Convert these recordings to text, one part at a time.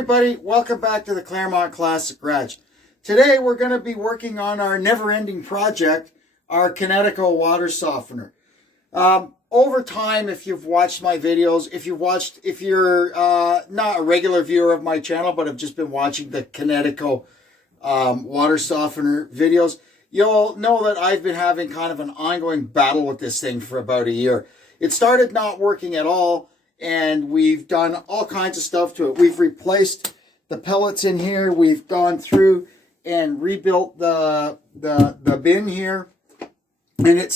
everybody, welcome back to the Claremont Classic Garage. Today we're going to be working on our never-ending project, our Kinetico water softener. Over time, if you've watched my videos, if you're not a regular viewer of my channel but have just been watching the Kinetico water softener videos, you'll know that I've been having kind of an ongoing battle with this thing for about a year. It started not working at all, and we've done all kinds of stuff to it. We've replaced the pellets in here. We've gone through and rebuilt the bin here. And it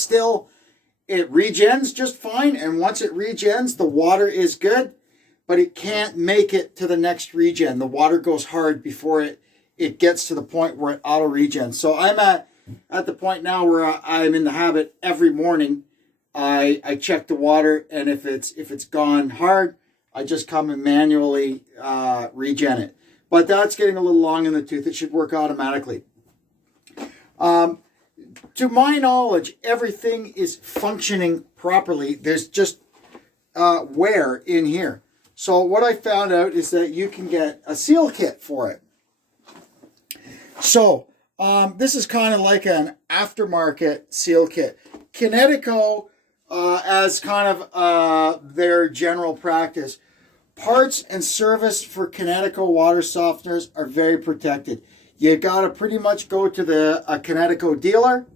regens just fine. And once it regens, the water is good, but it can't make it to the next regen. The water goes hard before it gets to the point where it auto regens. So I'm at the point now where I'm in the habit every morning. I check the water, and if it's gone hard, I just come and manually regen it. But that's getting a little long in the tooth. It should work automatically. To my knowledge, everything is functioning properly. There's just wear in here. So what I found out is that you can get a seal kit for it. So this is kind of like an aftermarket seal kit. Kinetico, as kind of their general practice, parts and service for Kinetico water softeners are very protected. You got to pretty much go to a Kinetico dealer,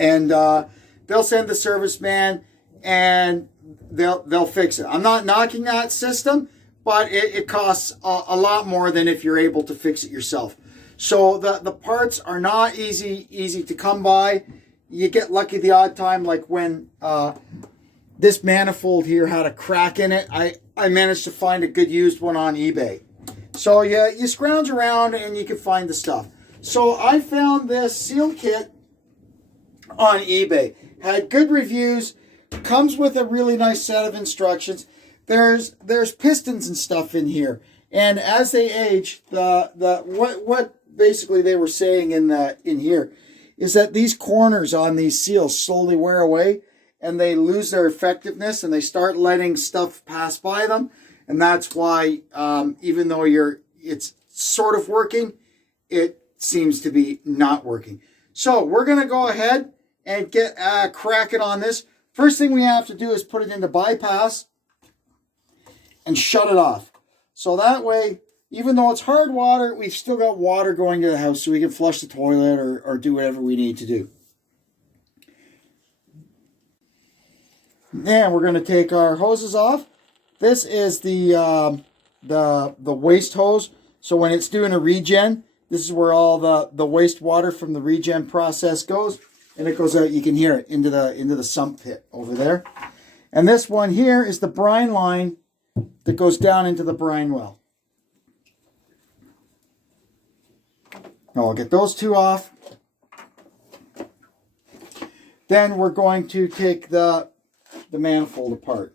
and they'll send the service man, and they'll fix it. I'm not knocking that system, but it costs a lot more than if you're able to fix it yourself. So the parts are not easy to come by. You get lucky the odd time, like when this manifold here had a crack in it. I managed to find a good used one on eBay. So yeah, you scrounge around and you can find the stuff. So I found this seal kit on eBay. Had good reviews. Comes with a really nice set of instructions. There's pistons and stuff in here. And as they age, what basically they were saying in here is that these corners on these seals slowly wear away and they lose their effectiveness and they start letting stuff pass by them. And that's why, even though it's sort of working, it seems to be not working. So we're going to go ahead and get cracking on this. First thing we have to do is put it into bypass and shut it off. So that way, even though it's hard water, we've still got water going to the house so we can flush the toilet or do whatever we need to do. Then we're going to take our hoses off. This is the waste hose. So when it's doing a regen, this is where all the wastewater from the regen process goes, and it goes out. You can hear it into the sump pit over there. And this one here is the brine line that goes down into the brine well. Now I'll get those two off. Then we're going to take the manifold apart.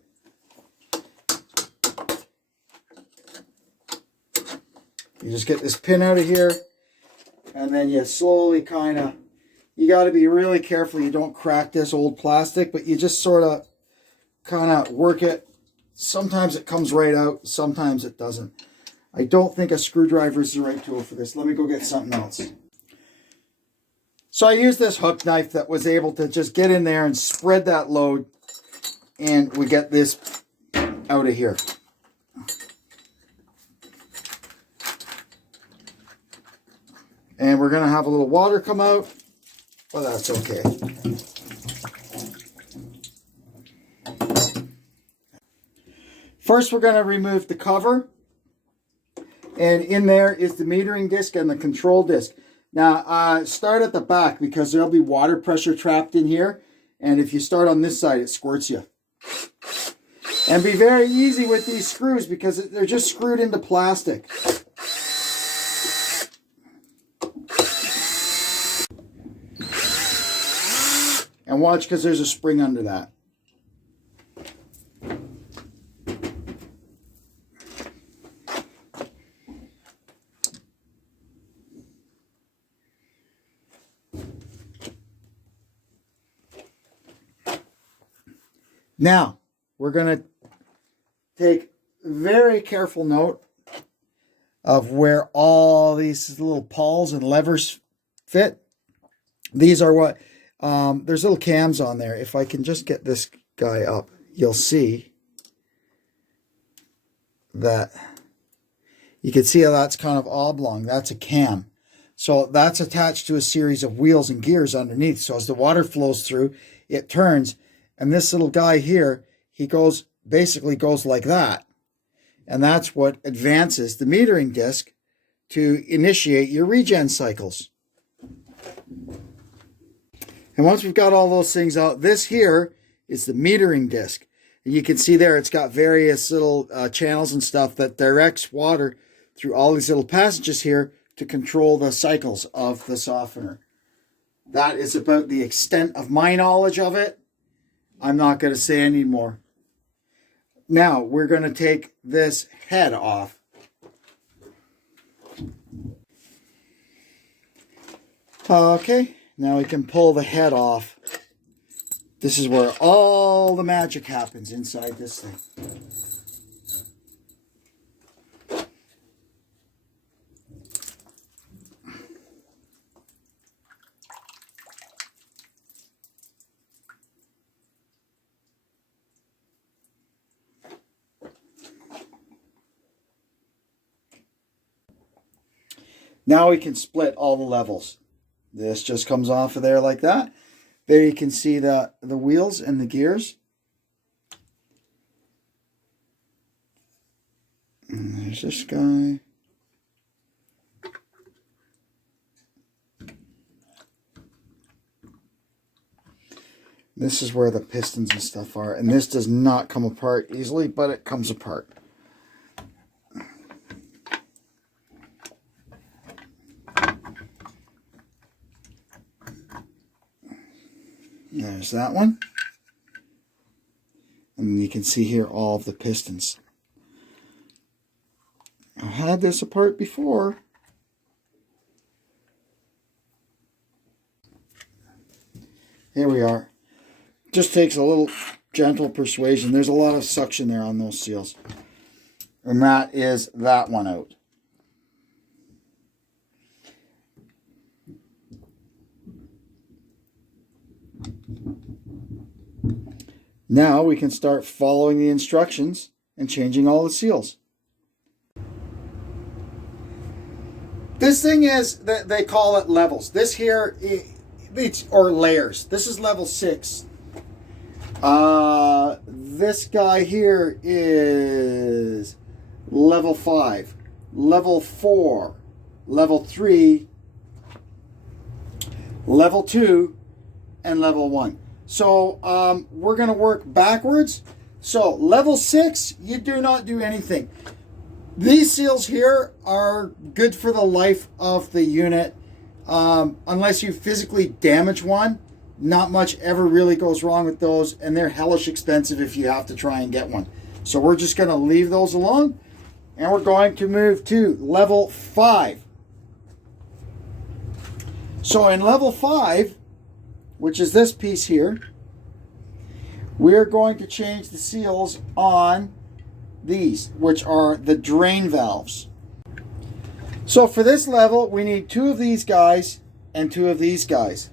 You just get this pin out of here, and then you slowly you got to be really careful you don't crack this old plastic, but you just sort of kind of work it. Sometimes it comes right out, sometimes it doesn't. I don't think a screwdriver is the right tool for this. Let me go get something else. So I used this hook knife that was able to just get in there and spread that load, and we get this out of here. And we're going to have a little water come out, but that's okay. First, we're going to remove the cover. And in there is the metering disc and the control disc. Now, start at the back because there'll be water pressure trapped in here. And if you start on this side, it squirts you. And be very easy with these screws because they're just screwed into plastic. And watch, because there's a spring under that. Now, we're going to take very careful note of where all these little pawls and levers fit. These are what, there's little cams on there. If I can just get this guy up, you'll see that you can see how that's kind of oblong. That's a cam. So that's attached to a series of wheels and gears underneath. So as the water flows through, it turns. And this little guy here, he basically goes like that. And that's what advances the metering disc to initiate your regen cycles. And once we've got all those things out, this here is the metering disc. And you can see there it's got various little channels and stuff that directs water through all these little passages here to control the cycles of the softener. That is about the extent of my knowledge of it. I'm not going to say any more. Now we're going to take this head off. Okay, now we can pull the head off. This is where all the magic happens inside this thing. Now we can split all the levels. This just comes off of there like that. There you can see the wheels and the gears. And there's this guy. This is where the pistons and stuff are. And this does not come apart easily, but it comes apart. There's that one. And you can see here all of the pistons. I've had this apart before. Here we are. Just takes a little gentle persuasion. There's a lot of suction there on those seals. And that is that one out. Now we can start following the instructions and changing all the seals. This thing is, they call it levels. This here, or layers. This is level 6. This guy here is level 5, level 4, level 3, level 2, and level 1. So we're going to work backwards. So level 6, you do not do anything. These seals here are good for the life of the unit. Unless you physically damage one, not much ever really goes wrong with those. And they're hellish expensive if you have to try and get one. So we're just going to leave those alone. And we're going to move to level 5. So in level 5, which is this piece here, we're going to change the seals on these, which are the drain valves. So for this level, we need 2 of these guys and 2 of these guys.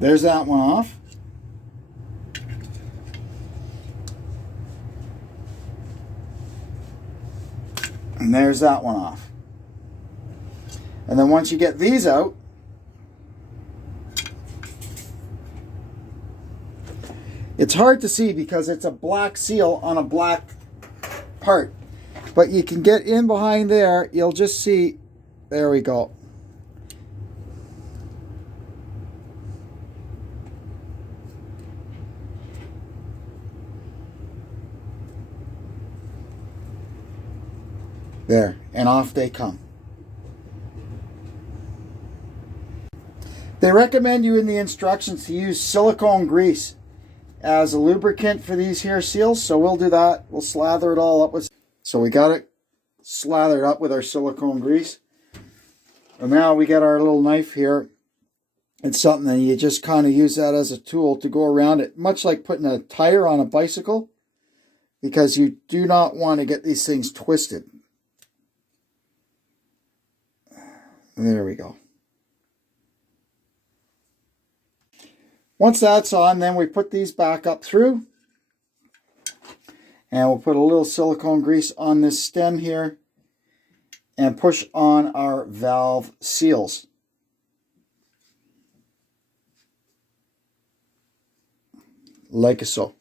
There's that one off. And there's that one off. And then once you get these out, it's hard to see because it's a black seal on a black part. But you can get in behind there, you'll just see, there we go. There, and off they come. They recommend you in the instructions to use silicone grease as a lubricant for these here seals, so we'll do that. We'll slather it all up with. So we got it slathered up with our silicone grease. And now we get our little knife here, It's something that you just kind of use that as a tool to go around it, much like putting a tire on a bicycle, because you do not want to get these things twisted. There we go. Once that's on, then we put these back up through. And we'll put a little silicone grease on this stem here and push on our valve seals. Like so.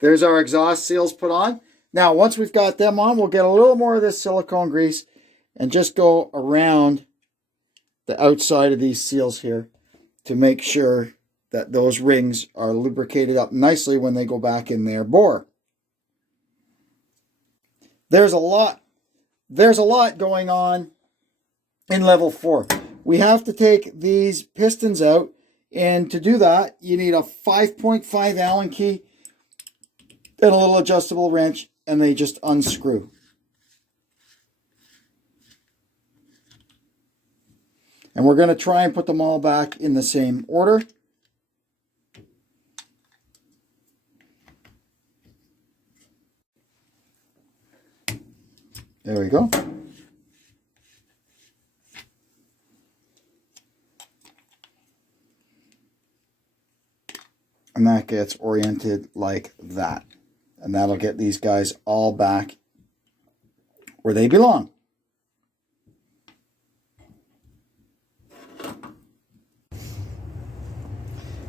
There's our exhaust seals put on. Now, once we've got them on, we'll get a little more of this silicone grease and just go around the outside of these seals here to make sure that those rings are lubricated up nicely when they go back in their bore. There's a lot going on in level 4. We have to take these pistons out, and to do that, you need a 5.5 Allen key and a little adjustable wrench, and they just unscrew. And we're going to try and put them all back in the same order. There we go. And that gets oriented like that. And that'll get these guys all back where they belong.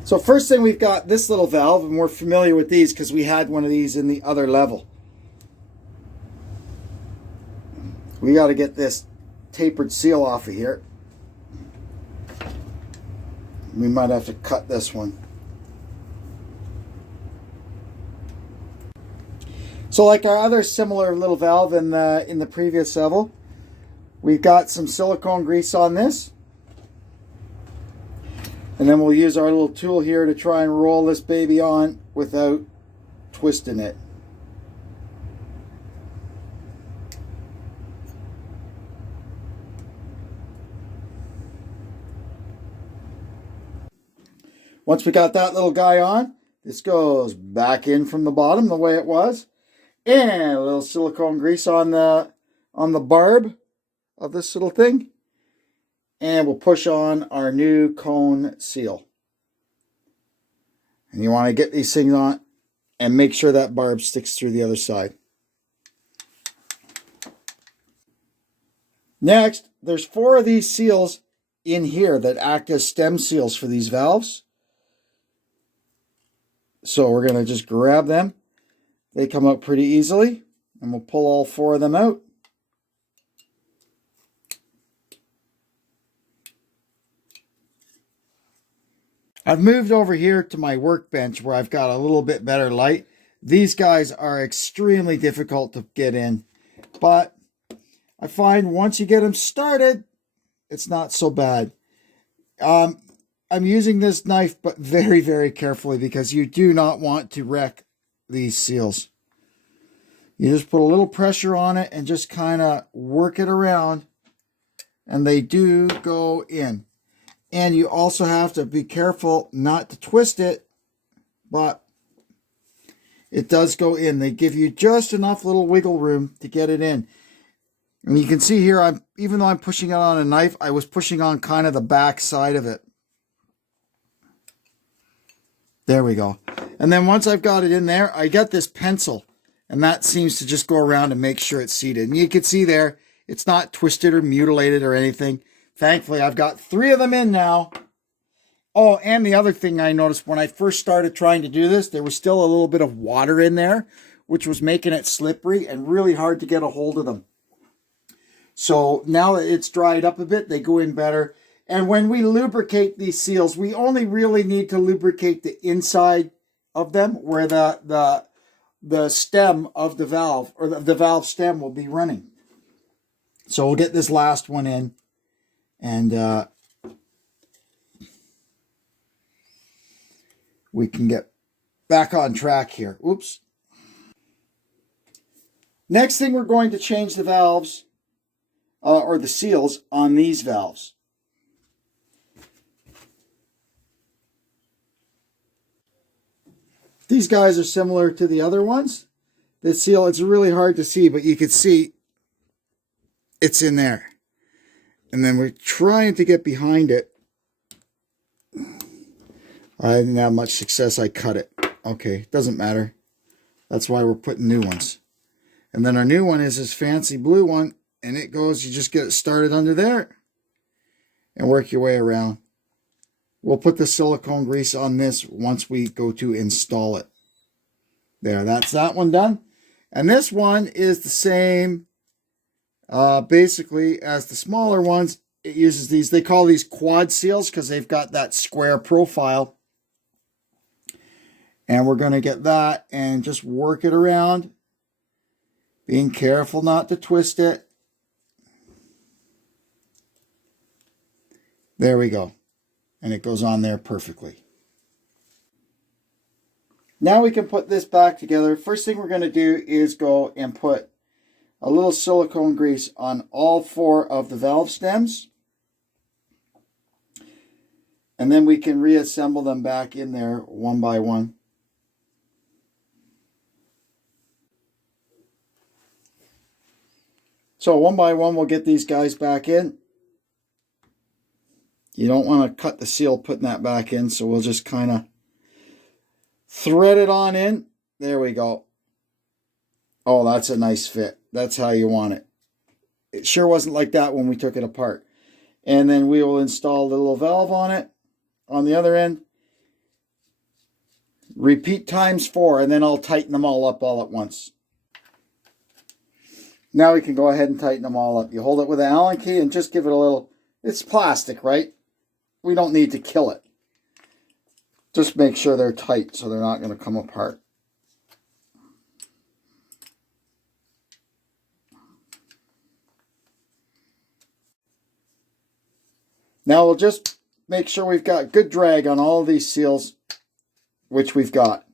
So first thing, we've got this little valve, and we're familiar with these because we had one of these in the other level. We got to get this tapered seal off of here. We might have to cut this one. So like our other similar little valve in the previous level, we've got some silicone grease on this. And then we'll use our little tool here to try and roll this baby on without twisting it. Once we got that little guy on, this goes back in from the bottom the way it was. And a little silicone grease on the barb of this little thing. And we'll push on our new cone seal. And you want to get these things on and make sure that barb sticks through the other side. Next, there's 4 of these seals in here that act as stem seals for these valves. So we're going to just grab them. They come out pretty easily, and we'll pull all 4 of them out. I've moved over here to my workbench where I've got a little bit better light. These guys are extremely difficult to get in, but I find once you get them started, it's not so bad. I'm using this knife, but very, very carefully, because you do not want to wreck these seals. You just put a little pressure on it and just kind of work it around, and they do go in. And you also have to be careful not to twist it, but it does go in. They give you just enough little wiggle room to get it in. And you can see here, even though I'm pushing it on a knife, I was pushing on kind of the back side of it. There we go. And then once I've got it in there, I got this pencil, and that seems to just go around and make sure it's seated. And you can see there, it's not twisted or mutilated or anything. Thankfully, I've got 3 of them in now. Oh, and the other thing I noticed when I first started trying to do this, there was still a little bit of water in there, which was making it slippery and really hard to get a hold of them. So now that it's dried up a bit, they go in better. And when we lubricate these seals, we only really need to lubricate the inside of them, where the stem of the valve, or the valve stem, will be running. So we'll get this last one in. And we can get back on track here. Oops. Next thing, we're going to change the valves or the seals on these valves. These guys are similar to the other ones. The seal, it's really hard to see, but you can see it's in there. And then we're trying to get behind it. I didn't have much success. I cut it. Okay, doesn't matter. That's why we're putting new ones. And then our new one is this fancy blue one, and it goes, you just get it started under there and work your way around. We'll put the silicone grease on this once we go to install it. There, that's that one done. And this one is the same, basically, as the smaller ones. It uses these, they call these quad seals because they've got that square profile. And we're going to get that and just work it around, being careful not to twist it. There we go. And it goes on there perfectly. Now we can put this back together. First thing we're going to do is go and put a little silicone grease on all 4 of the valve stems. And then we can reassemble them back in there one by one. So one by one we'll get these guys back in. You don't want to cut the seal putting that back in, so we'll just kind of thread it on in. There we go. Oh, that's a nice fit. That's how you want it. It sure wasn't like that when we took it apart. And then we will install the little valve on it on the other end. Repeat times 4, and then I'll tighten them all up all at once. Now we can go ahead and tighten them all up. You hold it with an Allen key and just give it a little, it's plastic, right? We don't need to kill it. Just make sure they're tight so they're not going to come apart. Now we'll just make sure we've got good drag on all of these seals, which we've got.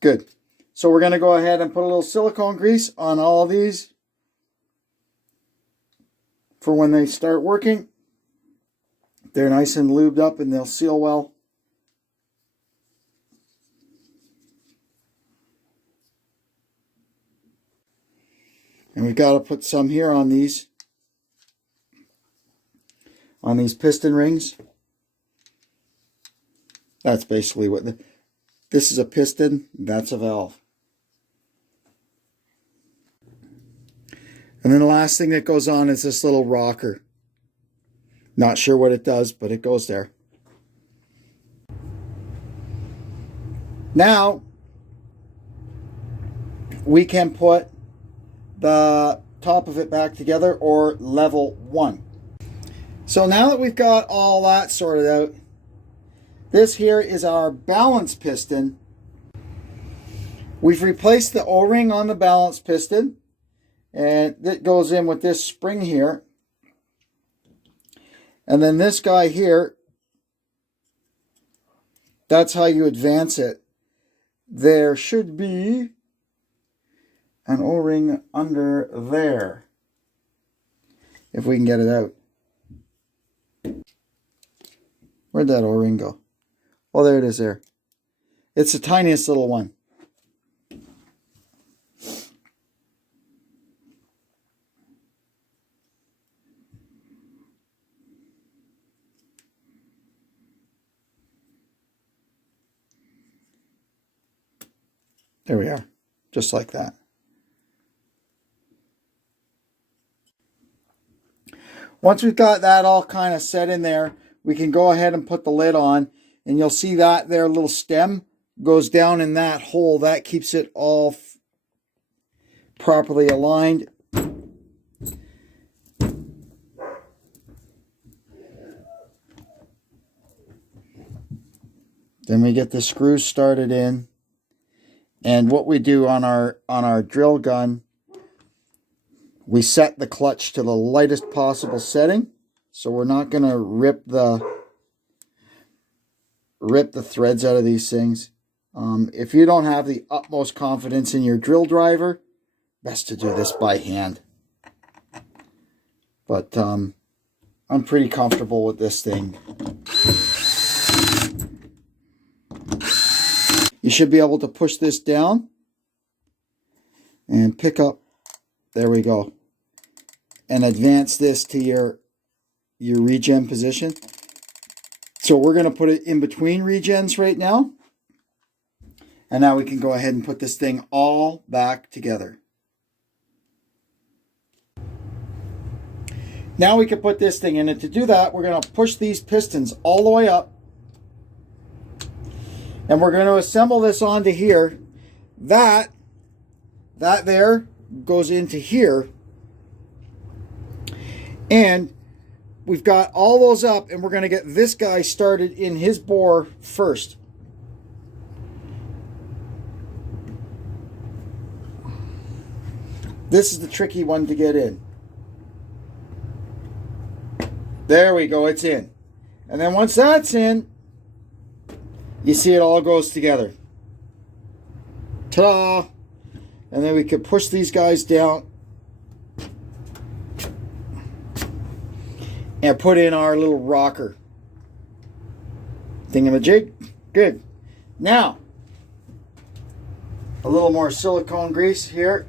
Good. So we're going to go ahead and put a little silicone grease on all of these for when they start working. They're nice and lubed up and they'll seal well. And we've got to put some here on these piston rings. That's basically what this is, a piston, that's a valve. And then the last thing that goes on is this little rocker. Not sure what it does, but it goes there. Now, we can put the top of it back together, or level 1. So now that we've got all that sorted out, this here is our balance piston. We've replaced the O-ring on the balance piston, and it goes in with this spring here. And then this guy here, that's how you advance it. There should be an O-ring under there, if we can get it out. Where'd that O-ring go? Oh, there it is there. It's the tiniest little one. There we are, just like that. Once we've got that all kind of set in there, we can go ahead and put the lid on, and you'll see that their little stem goes down in that hole. That keeps it all properly aligned. Then we get the screws started in. And what we do on our drill gun, we set the clutch to the lightest possible setting. So we're not going to rip the threads out of these things. If you don't have the utmost confidence in your drill driver, best to do this by hand. But I'm pretty comfortable with this thing. You should be able to push this down and pick up, there we go, and advance this to your regen position. So we're going to put it in between regens right now. And now we can go ahead and put this thing all back together. Now we can put this thing in, and to do that, we're going to push these pistons all the way up. And we're going to assemble this onto here. That there goes into here. And we've got all those up, and we're going to get this guy started in his bore first. This is the tricky one to get in. There we go, it's in. And then once that's in, you see it all goes together. Ta-da! And then we can push these guys down and put in our little rocker thingamajig. Good. Now, a little more silicone grease here.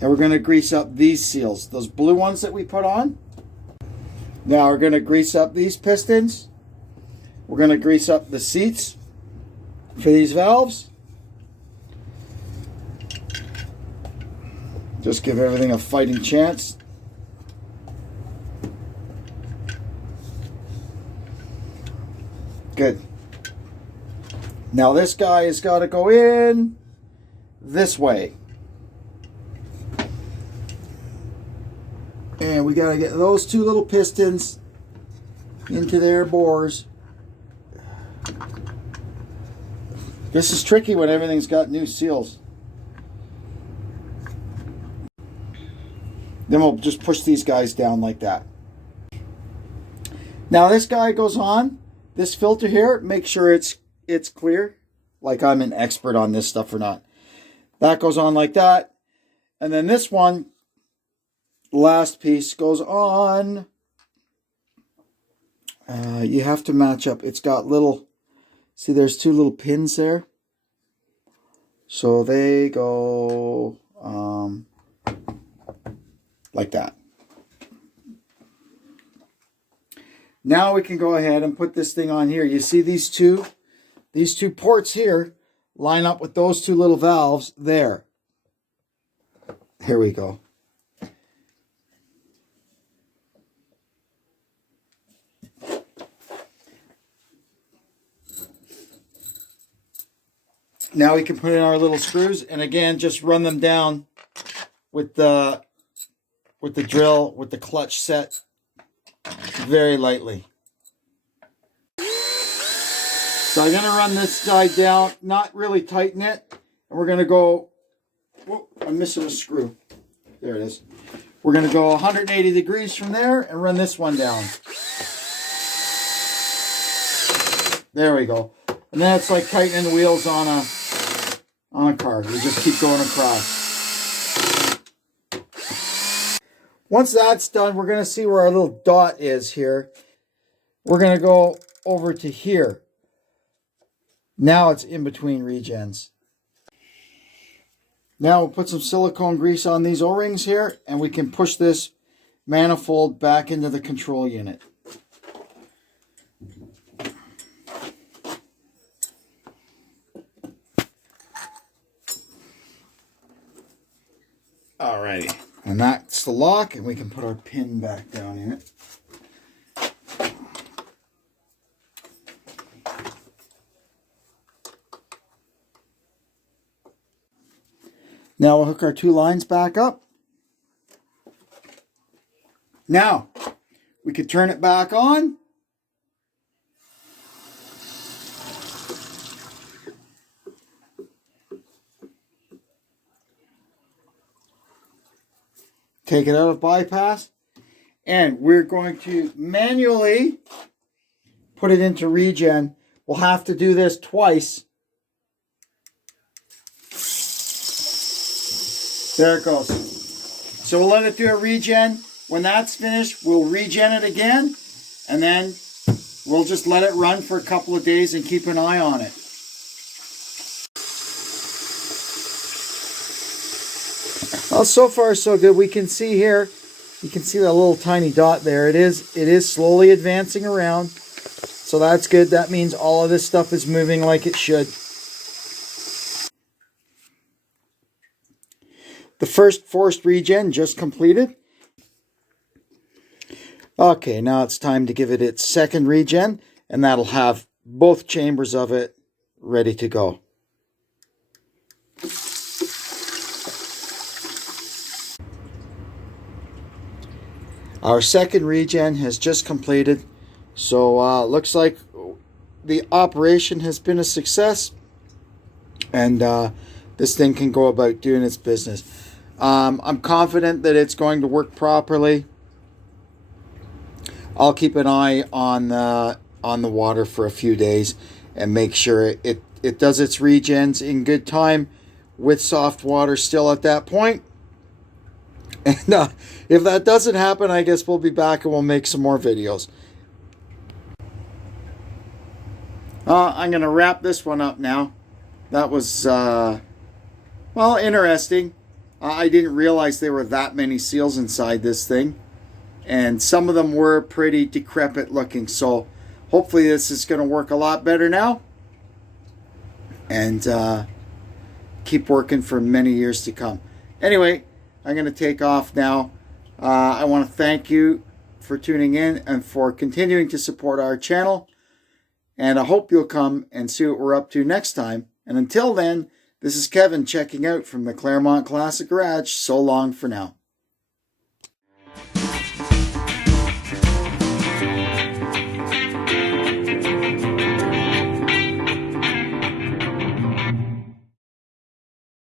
And we're going to grease up these seals, those blue ones that we put on. Now we're going to grease up these pistons. We're going to grease up the seats for these valves. Just give everything a fighting chance. Good. Now this guy has got to go in this way. And we got to get those two little pistons into their bores. This is tricky when everything's got new seals. Then we'll just push these guys down like that. Now this guy goes on. This filter here, make sure it's clear. Like I'm an expert on this stuff or not. That goes on like that. And then this one, last piece goes on. You have to match up. It's got little, see there's two little pins there. So they go like that. Now we can go ahead and put this thing on here. You see these two ports here line up with those two little valves there. Here we go. Now we can put in our little screws, and again, just run them down with the drill, with the clutch set very lightly. So I'm going to run this side down, not really tighten it, and we're going to go, whoa, I'm missing a screw. There it is. We're going to go 180 degrees from there and run this one down. There we go. And then it's like tightening the wheels on a car. We just keep going across. Once that's done, we're going to see where our little dot is here. We're going to go over to here. Now it's in between regens. Now we'll put some silicone grease on these O-rings here, and we can push this manifold back into the control unit. Alrighty, and that's the lock, and we can put our pin back down in it. Now we'll hook our two lines back up. Now, we could turn it back on. Take it out of bypass. And we're going to manually put it into regen. We'll have to do this twice. There it goes. So we'll let it do a regen. When that's finished, we'll regen it again, and then we'll just let it run for a couple of days and keep an eye on it. Well, so far so good. We can see here, you can see that little tiny dot there. It is slowly advancing around. So that's good. That means all of this stuff is moving like it should. The first forced regen just completed. Okay, now it's time to give it its second regen, and that'll have both chambers of it ready to go. Our second regen has just completed, so looks like the operation has been a success, and this thing can go about doing its business. I'm confident that it's going to work properly. I'll keep an eye on the water for a few days and make sure it does its regens in good time with soft water still at that point. And if that doesn't happen, I guess we'll be back and we'll make some more videos. I'm going to wrap this one up now. That was, well, interesting. I didn't realize there were that many seals inside this thing. And some of them were pretty decrepit looking. So hopefully this is going to work a lot better now. And keep working for many years to come. Anyway, I'm going to take off now. I want to thank you for tuning in and for continuing to support our channel. And I hope you'll come and see what we're up to next time. And until then, this is Kevin checking out from the Claremont Classic Garage. So long for now.